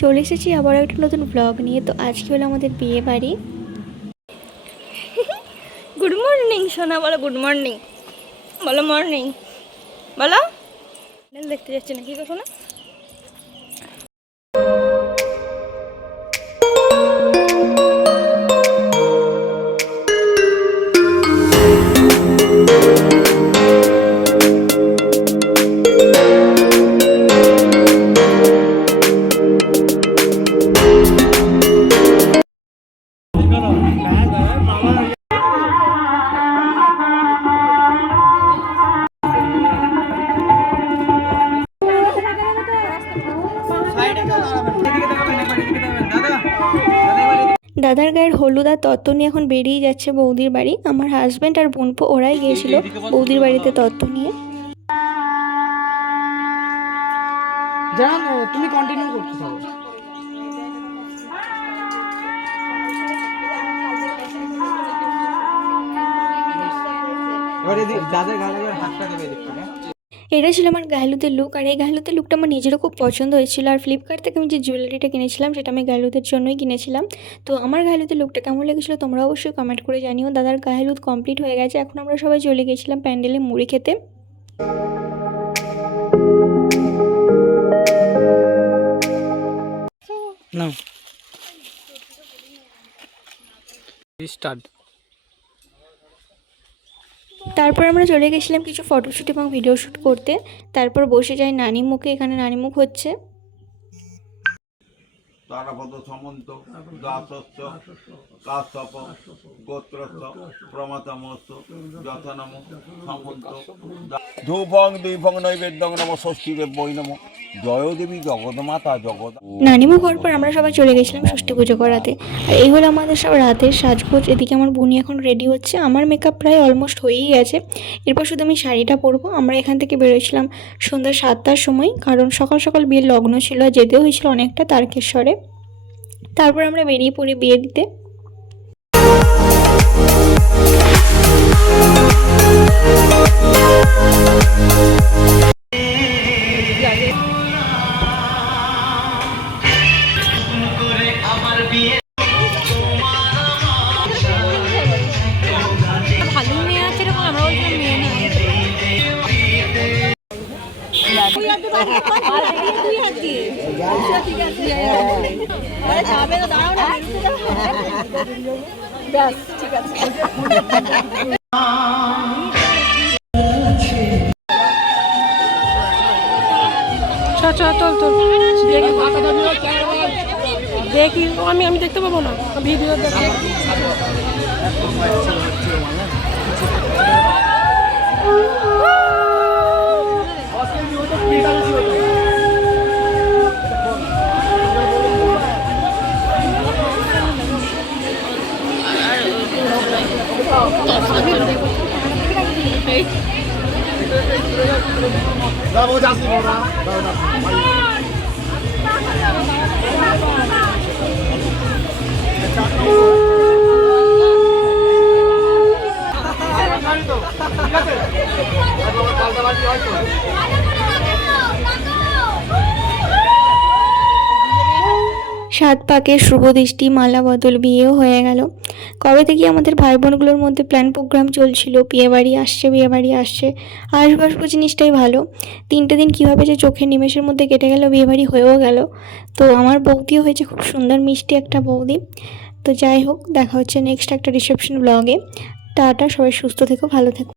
চলে এসেছি আবার একটা নতুন ব্লগ নিয়ে। তো আজকে হলো আমাদের বিয়ে বাড়ি। গুড মর্নিং সোনা, বলো গুড মর্নিং, বলো মর্নিং, বলো। দেখতে যাচ্ছি না কি গো সোনা? দাদার গায়ের হলুদ আর তত্ত্ব নিয়ে এখন বেরিয়ে যাচ্ছে বৌদির বাড়ি। আমার হাজব্যান্ড আর বোনপো ওরাই গিয়েছিল বৌদির বাড়িতে তত্ত্ব নিয়ে। তুমি কন্টিনিউ করতে থাকো। এটা ছিল আমার গায়েলুদের লুক। আর এই গায়েলুদের লুকটা আমার নিজেরও খুব পছন্দ হয়েছিল। আর ফ্লিপকার্ট থেকে আমি যে জুয়েলারিটা কিনেছিলাম সেটা আমি গায়েলুদের জন্যই কিনেছিলাম। তো আমার গায়েলুদের লুকটা কেমন লেগেছিলো তোমরা অবশ্যই কমেন্ট করে জানিও। দাদার গায়েলুদ কমপ্লিট হয়ে গেছে, এখন আমরা সবাই চলে গেছিলাম প্যান্ডেলে মুড়ি খেতে। তারপর আমরা চলে গেছিলাম কিছু ফটোশ্যুট এবং ভিডিও শ্যুট করতে। তারপর বসে যাই নানি মুখে। এখানে নানি মুখ হচ্ছে। তারাপদ সমন্ত দাসস্য কাশ্যপ গোত্রস্য প্রমাতামস্য যথানম সমন্ত ধূপং দীপং নৈবেদ্যং নম ষষ্ঠী দেবৈ নম জয় দেবী জগৎমাতা জগৎ। নানিমুখ হওয়ার পর আমরা সবাই চলে গেছিলাম ষষ্ঠী পুজো করাতে। আর এই হলো আমাদের সব রাতের সাজগোজ। এদিকে আমার বোনি এখন রেডি হচ্ছে। আমার মেকআপ প্রায় অলমোস্ট হয়েই গেছে। এরপর শুধু আমি শাড়িটা পরবো। আমরা এখান থেকে বেরোছিলাম সন্ধ্যা 7টার সময়, কারণ সকাল সকাল বিয়ের লগ্ন ছিল, যেতে হয়েছিল অনেকটা তারকেশ্বরে। তারপর আমরা বেরিয়ে পড়ি বিয়ে দিতে। ভালো মেয়ে আছে এরকম, আমরা বলছিলাম মেয়ে না। দেখি আমি দেখতে পাবো না ভিডিও দেখে। সাত পাকে শুভ দৃষ্টি, মালা বদল, বিয়েও হয়ে গেল। কবে থেকে আমাদের ভাই বোনগুলোর মধ্যে প্ল্যান প্রোগ্রাম চলছিল, বিয়েবাড়ি আসছে বিয়েবাড়ি আসছে। আসবাসবো জিনিসটাই ভালো। 3টে দিন কীভাবে যে চোখের নিমেষের মধ্যে কেটে গেল, বিয়েবাড়ি হয়েও গেল। তো আমার বৌদিও হয়েছে খুব সুন্দর মিষ্টি একটা বৌদি। তো যাই হোক, দেখা হচ্ছে নেক্সট একটা রিসেপশন ব্লগে। টাটা, সবাই সুস্থ থেকো, ভালো থেকো।